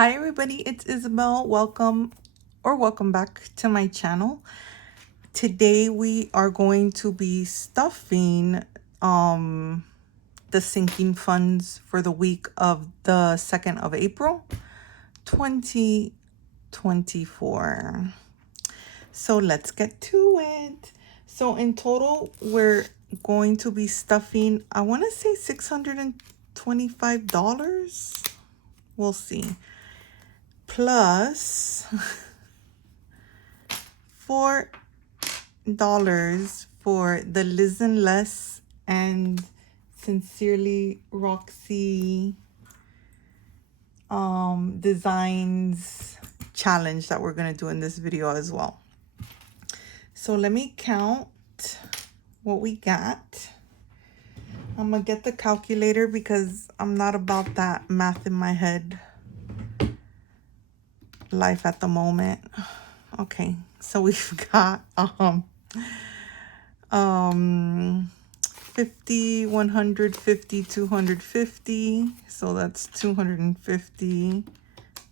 Hi everybody, it's Isabel. Welcome back to my channel. Today we are going to be stuffing the sinking funds for the week of the 2nd of April 2024. So let's get to it. So in total we're going to be stuffing, I want to say $625. We'll see. Plus $4 for the Liz and Les and Sincerely Roxy designs challenge that we're gonna do in this video as well. So let me count what we got. I'm gonna get the calculator because I'm not about that math in my head life at the moment. Okay, so we've got 50, 150, 250. So that's 250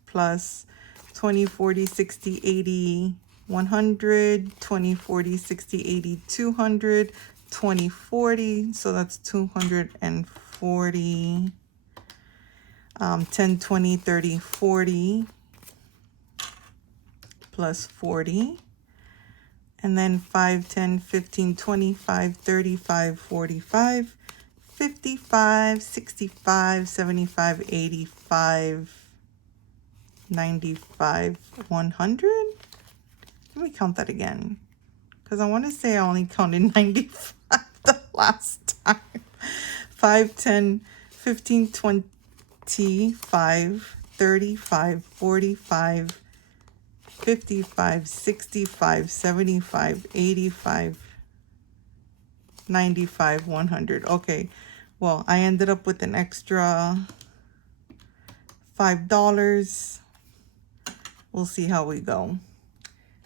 plus 20, 40, 60, 80, 100, 20, 40, 60, 80, 200, 20, 40. So that's 240, 10, 20, 30, 40 plus 40. And then 5, 10, 15, 25, 35, 45, 55, 65, 75, 85, 95, 100. Let me count that again, because I want to say I only counted 95 the last time. 5, 10, 15, 25, 35, 45, 55, 65, 75, 85, 95, 100. Okay, well, I ended up with an extra $5. We'll see how we go.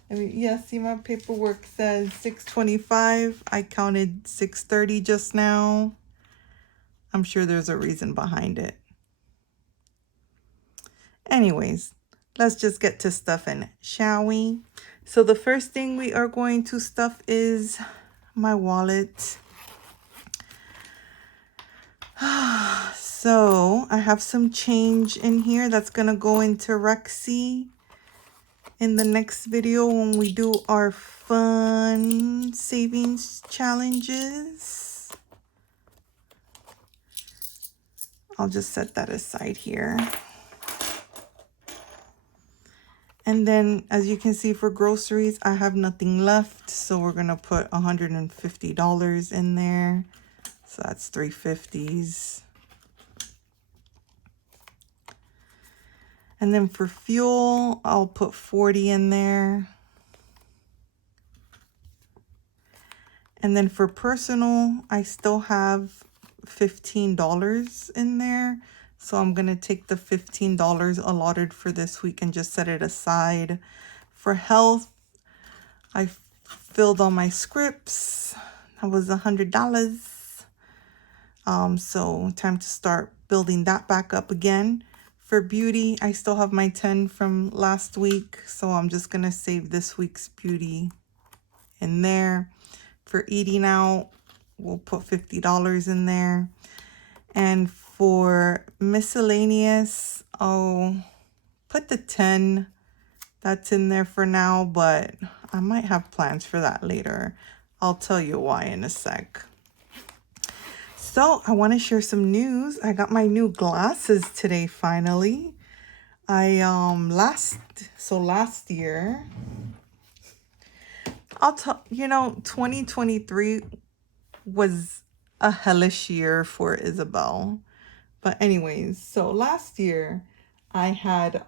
I mean, yeah, see, my paperwork says 625. I counted 630 just now. I'm sure there's a reason behind it. Anyways, let's just get to stuffing, shall we? So the first thing we are going to stuff is my wallet. So I have some change in here that's gonna go into Rexy in the next video when we do our fun savings challenges. I'll just set that aside here. And then, as you can see, for groceries, I have nothing left. So we're going to put $150 in there. So that's 350s. And then for fuel, I'll put 40 in there. And then for personal, I still have $15 in there. So I'm going to take the $15 allotted for this week and just set it aside. For health, I filled all my scripts. That was $100. So time to start building that back up again. For beauty, I still have my 10 from last week. So I'm just going to save this week's beauty in there. For eating out, we'll put $50 in there. And for miscellaneous, I'll put the 10 that's in there for now, but I might have plans for that later. I'll tell you why in a sec. So I want to share some news. I got my new glasses today, finally. Last year, I'll tell you know, 2023 was a hellish year for Isabel. But anyways, so last year I had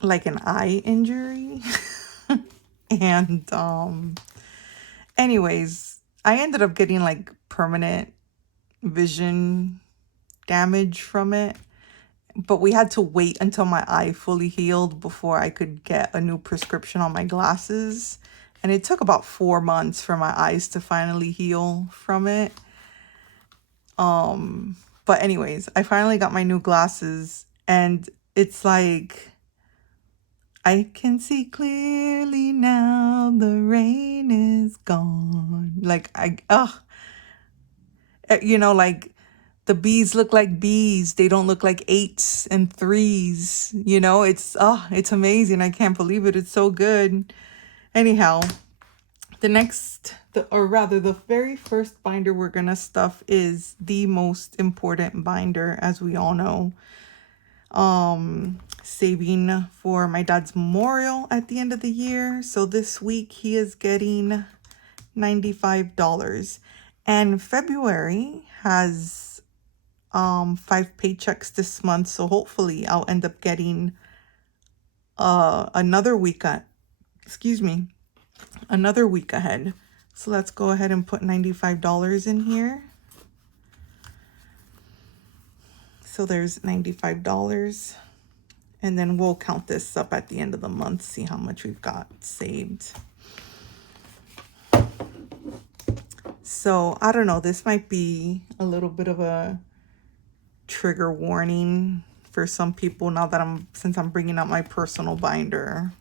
like an eye injury. And anyways, I ended up getting like permanent vision damage from it. But we had to wait until my eye fully healed before I could get a new prescription on my glasses. And it took about 4 months for my eyes to finally heal from it. But anyways, I finally got my new glasses, and it's like, I can see clearly now, the rain is gone. Like, you know, like, the B's look like B's. They don't look like 8s and 3s. You know, it's amazing. I can't believe it. It's so good. Anyhow, the very first binder we're gonna stuff is the most important binder, as we all know. Saving for my dad's memorial at the end of the year. So this week he is getting $95. And February has 5 paychecks this month, so hopefully I'll end up getting another week another week ahead. So let's go ahead and put $95 in here. So there's $95. And then we'll count this up at the end of the month, see how much we've got saved. So I don't know, this might be a little bit of a trigger warning for some people now that since I'm bringing out my personal binder.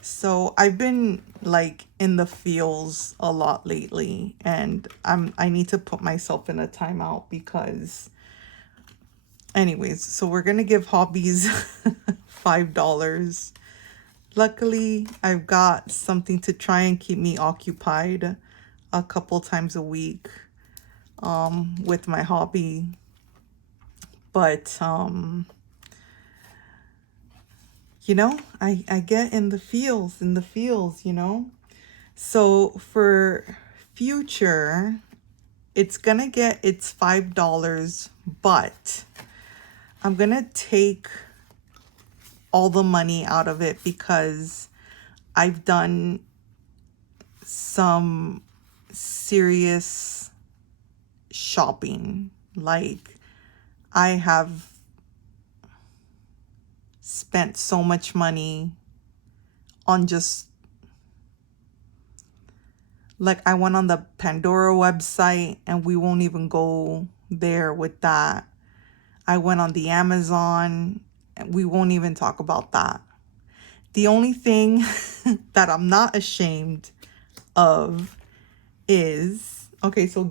So I've been like in the feels a lot lately, and I need to put myself in a timeout because anyways, so we're gonna give hobbies $5. Luckily, I've got something to try and keep me occupied a couple times a week with my hobby. But you know, I get in the feels, you know. So for future, it's gonna get its $5, but I'm gonna take all the money out of it because I've done some serious shopping. Like, I have spent so much money on just, like, I went on the Pandora website, and we won't even go there with that. I went on the Amazon, and we won't even talk about that. The only thing that I'm not ashamed of is, okay, so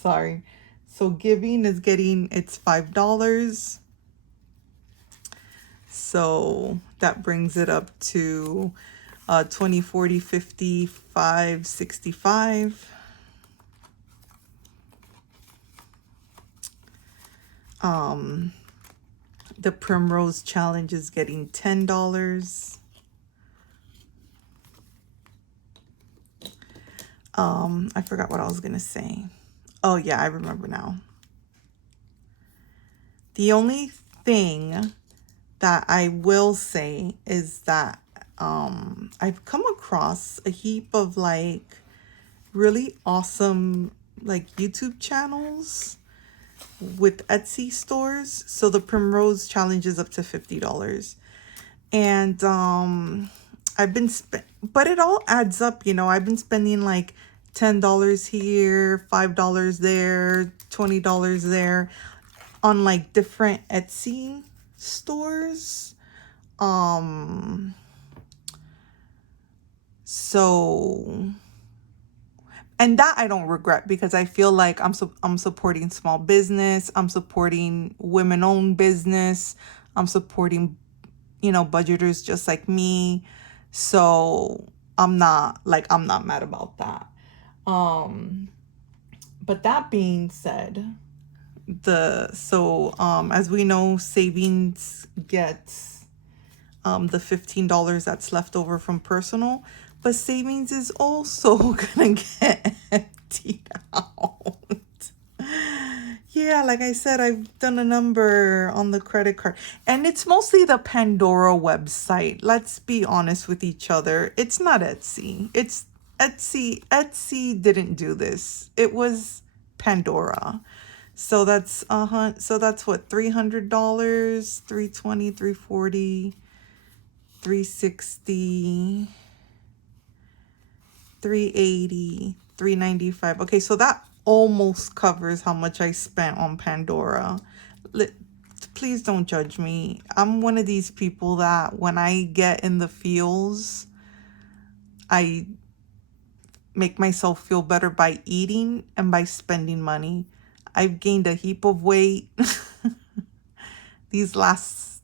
sorry. So giving is getting its $5. So that brings it up to 20, 40, 55, 65. The Primrose Challenge is getting $10. I forgot what I was gonna say. Oh yeah, I remember now. The only thing that I will say is that I've come across a heap of like really awesome like YouTube channels with Etsy stores. So the Primrose Challenge is up to $50. And I've been but it all adds up, you know. I've been spending like $10 here, $5 there, $20 there on like different Etsy stores. So, and that I don't regret because I feel like I'm supporting small business, I'm supporting women-owned business, I'm supporting, you know, budgeters just like me. So I'm not mad about that. But that being said, as we know, savings gets the $15 that's left over from personal, but savings is also gonna get emptied out. Yeah, like I said, I've done a number on the credit card, and it's mostly the Pandora website. Let's be honest with each other. It's not Etsy. It's Etsy. Etsy didn't do this. It was Pandora. So that's what, $300, $320, $340, $360, $380, $3.95. Okay, so that almost covers how much I spent on Pandora. Please don't judge me. I'm one of these people that when I get in the feels, I make myself feel better by eating and by spending money. I've gained a heap of weight these last,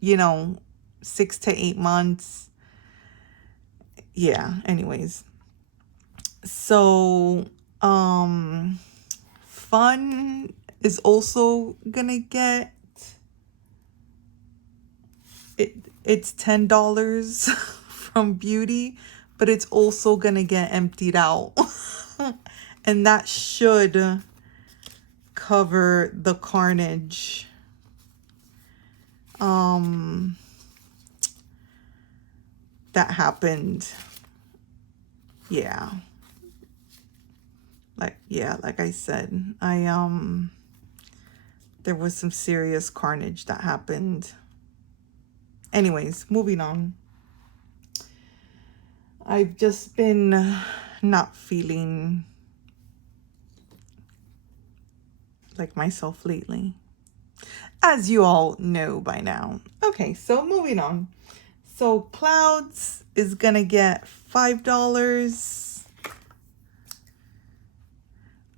6 to 8 months. Yeah, anyways. So, Fun is also gonna get it's $10 from Beauty, but it's also gonna get emptied out. And that should cover the carnage. That happened. Yeah. Like I said, there was some serious carnage that happened. Anyways, moving on. I've just been not feeling like myself lately, as you all know by now. Okay, so moving on. So Clouds is gonna get $5.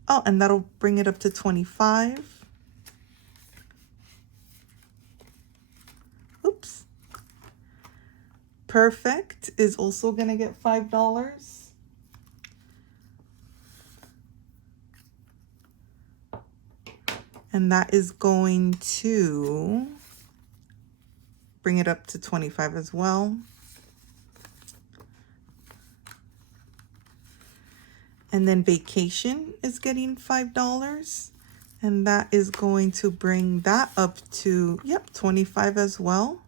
Oh, and that'll bring it up to 25. Oops. Perfect is also gonna get $5. And that is going to bring it up to 25 as well. And then Vacation is getting $5. And that is going to bring that up to, 25 as well.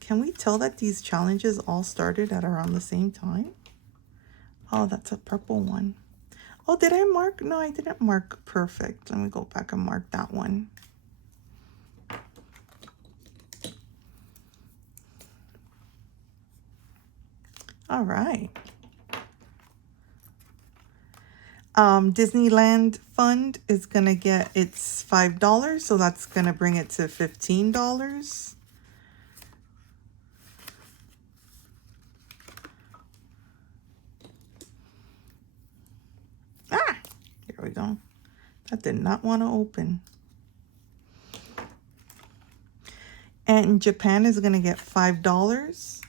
Can we tell that these challenges all started at around the same time? Oh, that's a purple one. Oh, did I mark? No, I didn't mark Perfect. Let me go back and mark that one. All right. Disneyland Fund is going to get its $5. So that's going to bring it to $15. Ah, here we go. That did not want to open. And Japan is going to get $5.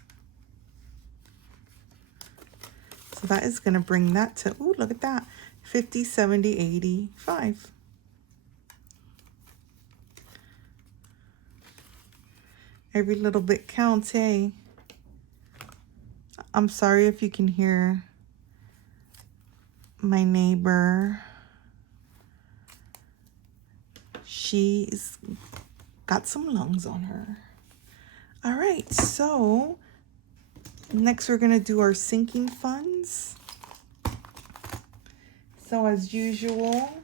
So that is going to bring that to, ooh, look at that, 50, 70, 85. Every little bit counts, hey. I'm sorry if you can hear my neighbor. She's got some lungs on her. All right, so next we're gonna do our sinking funds. So as usual,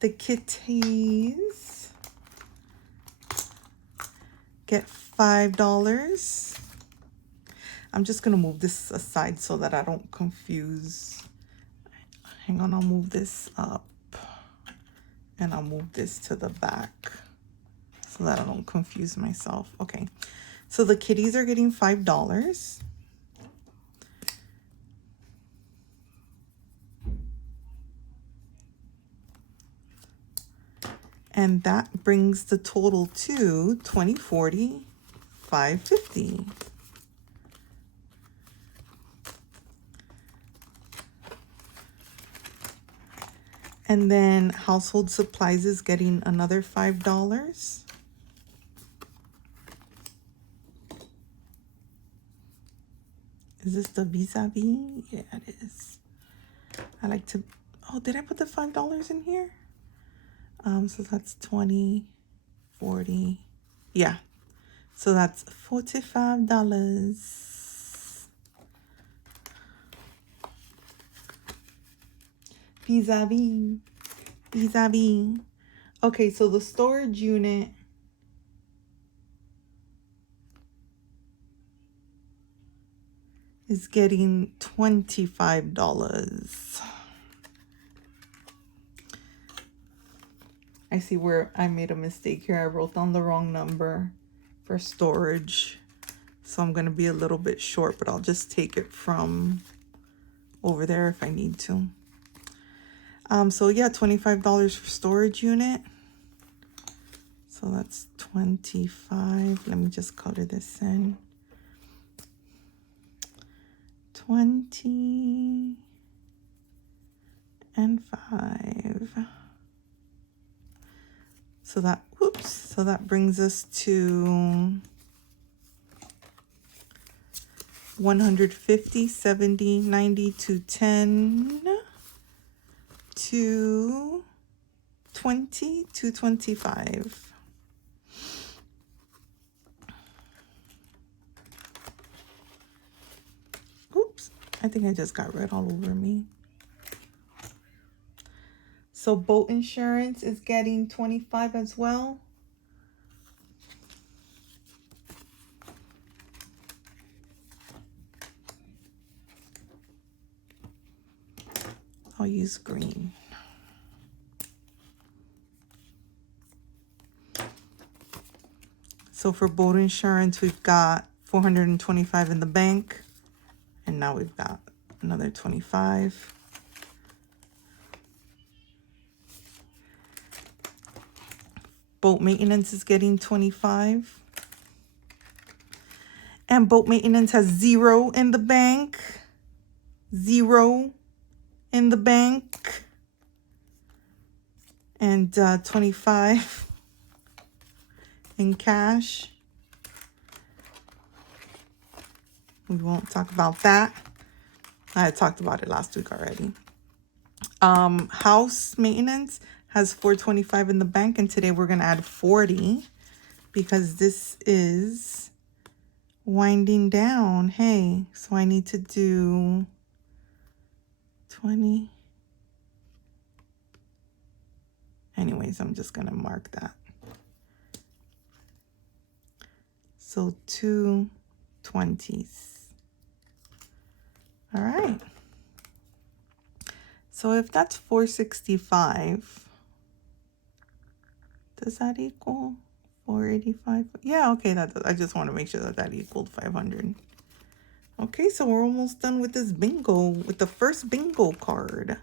the kitties get $5. I'm just gonna move this aside so that I don't confuse. Hang on, I'll move this up and I'll move this to the back so that I don't confuse myself. Okay, so the kitties are getting $5. And that brings the total to $20.40, $5.50. And then household supplies is getting another $5. Is this the vis-a-vis? Yeah, it is. I like to, oh, did I put the $5 in here? So that's 20, 40. Yeah. So that's $45. Vis-a-vis. Vis-a-vis. Okay, so the storage unit is getting $25. I see where I made a mistake here. I wrote down the wrong number for storage. So I'm going to be a little bit short, but I'll just take it from over there if I need to. So yeah, $25 for storage unit. So that's 25. Let me just color this in. 20 and 5. So that, whoops, so that brings us to 150, 70, 90, 210, 220, 225. Oops, I think I just got red all over me. So boat insurance is getting 25 as well. I'll use green. So for boat insurance, we've got 425 in the bank. And now we've got another 25. Boat maintenance is getting 25. And boat maintenance has 0 in the bank. 0 in the bank. And 25 in cash. We won't talk about that. I talked about it last week already. House maintenance has 425 in the bank, and today we're going to add 40 because this is winding down. Hey, so I need to do 20. Anyways, I'm just going to mark that. So 2 20s. All right. So if that's 465, does that equal 485? Yeah, okay, I just want to make sure that that equaled 500. Okay, so we're almost done with this bingo, with the first bingo card.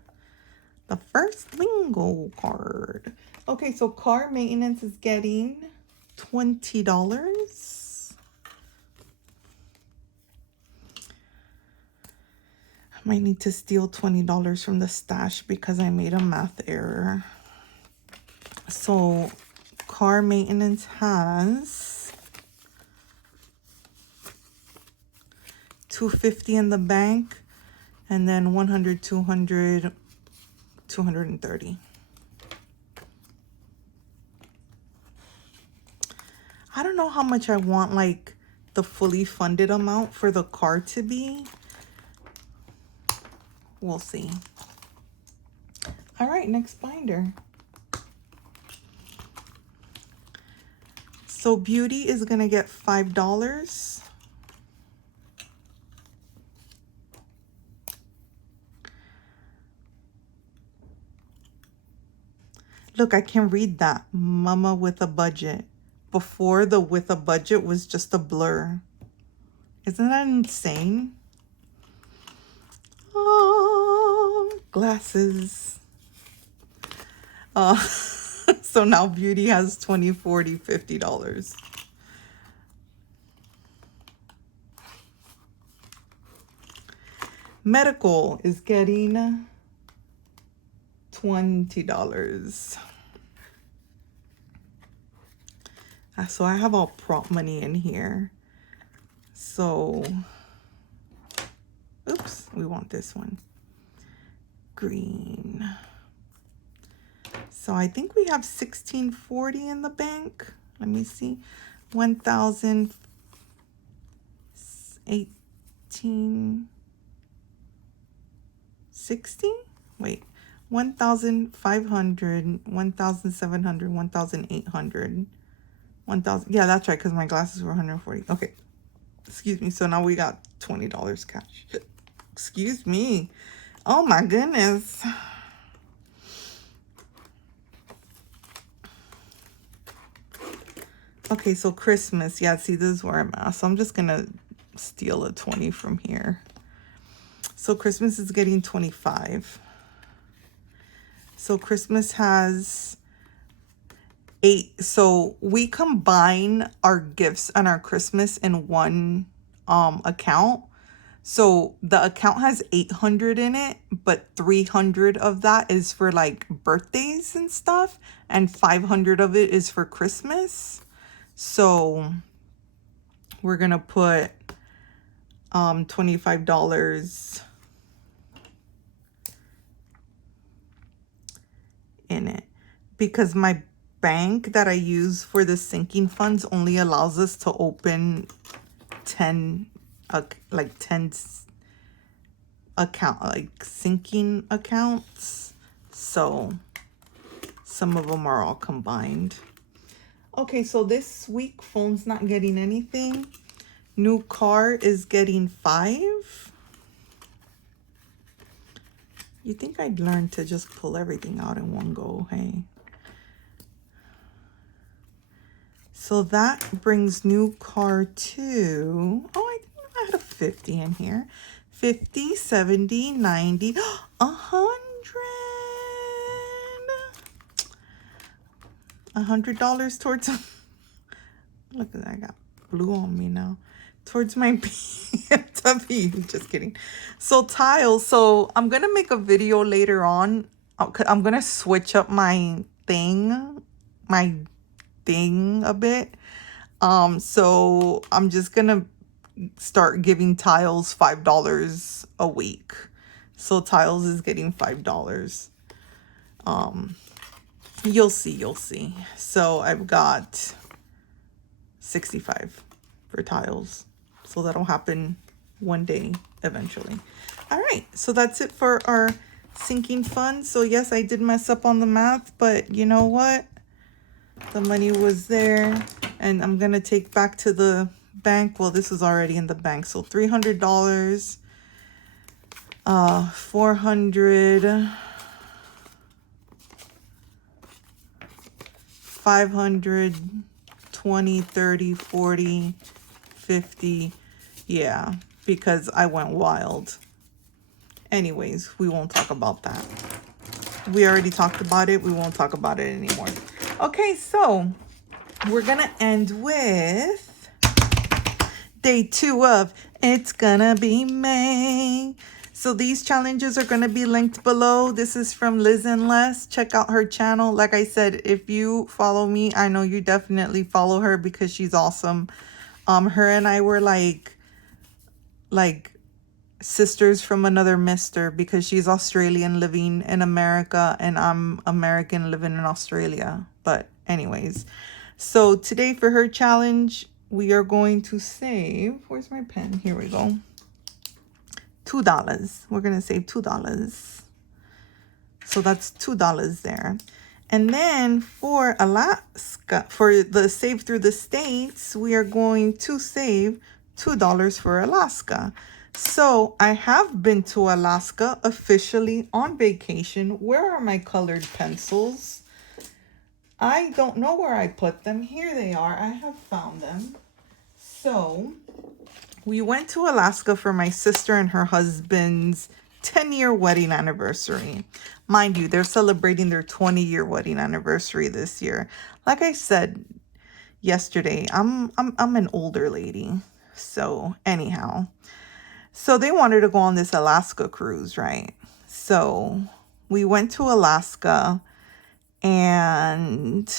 The first bingo card. Okay, so car maintenance is getting $20. Might need to steal $20 from the stash because I made a math error. So car maintenance has $250 in the bank, and then 100, 200, 230. I don't know how much I want like the fully funded amount for the car to be. We'll see. All right, next binder. So beauty is gonna get $5. Look, I can read that. Mumma with a budget. Before, the with a budget was just a blur. Isn't that insane? Oh, glasses. So now beauty has $20, $40, $50. Medical is getting $20. So I have all prop money in here. So, oops, we want this one. Green. So I think we have $1640 in the bank. Let me see. 1,018.60. Wait. 1,500, 1,700, 1,800, 1,000. Yeah, that's right, because my glasses were 140. Okay. Excuse me. So now we got $20 cash. Excuse me. Oh my goodness. Okay, so Christmas. Yeah, see, this is where I'm at. So I'm just going to steal a 20 from here. So Christmas is getting 25. So Christmas has 8. So we combine our gifts and our Christmas in one account. So the account has 800 in it, but 300 of that is for like birthdays and stuff, and 500 of it is for Christmas. So we're gonna put $25 in it, because my bank that I use for the sinking funds only allows us to open 10 account, like sinking accounts. So some of them are all combined. Okay, so this week phone's not getting anything. New car is getting 5. You think I'd learn to just pull everything out in one go, hey? So that brings new car to, oh, I think I had a 50 in here. 50, 70, 90, 100. $100 towards, look at that, I got blue on me now. Towards my BMW, just kidding. So tiles, so I'm gonna make a video later on. I'm gonna switch up my thing a bit. So I'm just gonna start giving tiles $5 a week. So tiles is getting $5. You'll see. So I've got 65 for tiles. So that'll happen one day eventually. All right, so that's it for our sinking fund. So yes, I did mess up on the math, but you know what? The money was there, and I'm gonna take back to the bank. Well, this is already in the bank. So $300, 400, 500, 20, 30, 40, 50. Yeah, because I went wild. Anyways, we won't talk about that. We already talked about it. We won't talk about it anymore. Okay, so we're gonna end with day 2 of It's Gonna Be May. So these challenges are gonna be linked below. This is from Liz and Les. Check out her channel. Like I said, if you follow me, I know you definitely follow her because she's awesome. Her and I were like sisters from another mister, because she's Australian living in America and I'm American living in Australia. But anyways, so today for her challenge, we are going to save, where's my pen? Here we go. $2. We're going to save $2. So that's $2 there. And then for Alaska, for the save through the states, we are going to save $2 for Alaska. So I have been to Alaska officially on vacation. Where are my colored pencils? I don't know where I put them. Here they are. I have found them. So we went to Alaska for my sister and her husband's 10-year wedding anniversary. Mind you, they're celebrating their 20-year wedding anniversary this year. Like I said yesterday, I'm an older lady. So anyhow, so they wanted to go on this Alaska cruise, right? So we went to Alaska and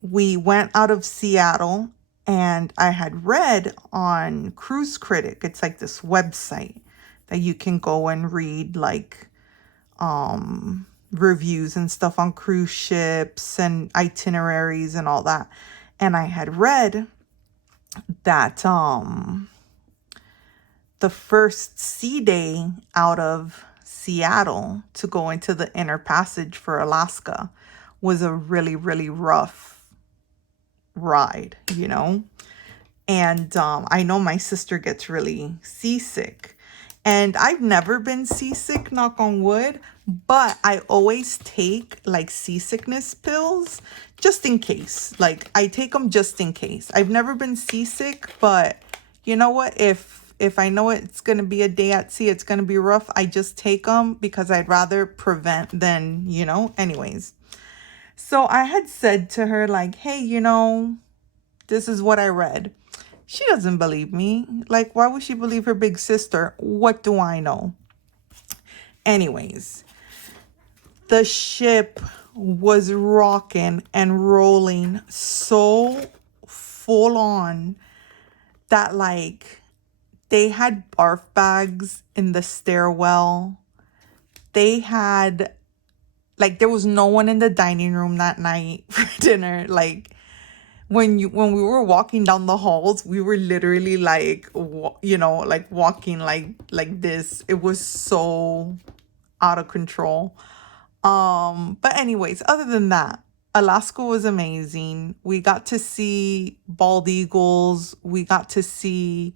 we went out of Seattle, and I had read on Cruise Critic, it's like this website that you can go and read like reviews and stuff on cruise ships and itineraries and all that. And I had read that the first sea day out of Seattle to go into the inner passage for Alaska was a really, really rough ride, you know? And I know my sister gets really seasick. And I've never been seasick, knock on wood, but I always take like seasickness pills just in case. Like I take them just in case. I've never been seasick, but you know what? If I know it's going to be a day at sea, it's going to be rough, I just take them because I'd rather prevent than, anyways. So I had said to her like, "Hey, this is what I read." She doesn't believe me. Like, why would she believe her big sister? What do I know? Anyways, the ship was rocking and rolling so full on that, like, they had barf bags in the stairwell. They had, like, there was no one in the dining room that night for dinner. Like, when we were walking down the halls, we were literally like like walking like this. It was so out of control. But anyways, other than that, Alaska was amazing. We got to see bald eagles, we got to see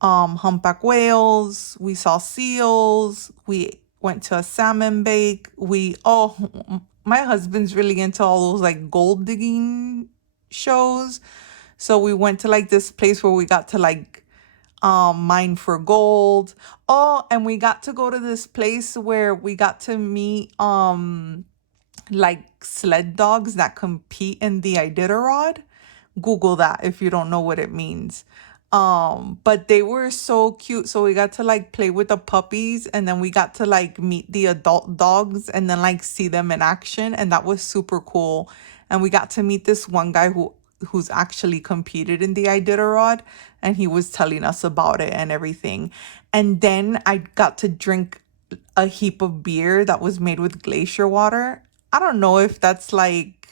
humpback whales, we saw seals, we went to a salmon bake. My husband's really into all those like gold digging shows. So we went to like this place where we got to like mine for gold. Oh, and we got to go to this place where we got to meet like sled dogs that compete in the Iditarod. Google that if you don't know what it means. But they were so cute. So we got to like play with the puppies, and then we got to like meet the adult dogs and then like see them in action, and that was super cool. And we got to meet this one guy who's actually competed in the Iditarod, and he was telling us about it and everything. And then I got to drink a heap of beer that was made with glacier water. I don't know if that's like,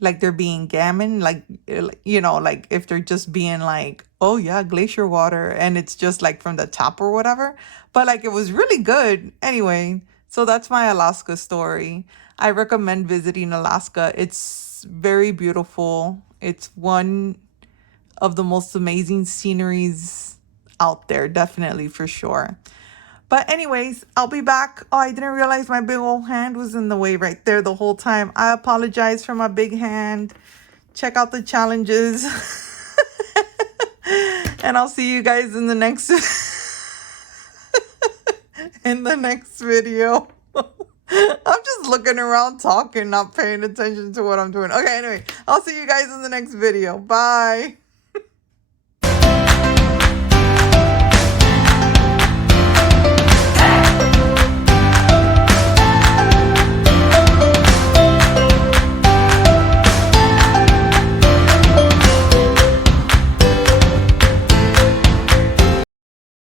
like they're being gammon, like, like if they're just being like, oh yeah, glacier water, and it's just like from the tap or whatever. But like it was really good. Anyway, so that's my Alaska story. I recommend visiting Alaska. It's very beautiful. It's one of the most amazing sceneries out there, definitely, for sure. But anyways, I'll be back. Oh, I didn't realize my big old hand was in the way right there the whole time. I apologize for my big hand. Check out the challenges. And I'll see you guys in the next in the next video. I'm just looking around talking, not paying attention to what I'm doing. Okay, anyway, I'll see you guys in the next video. Bye.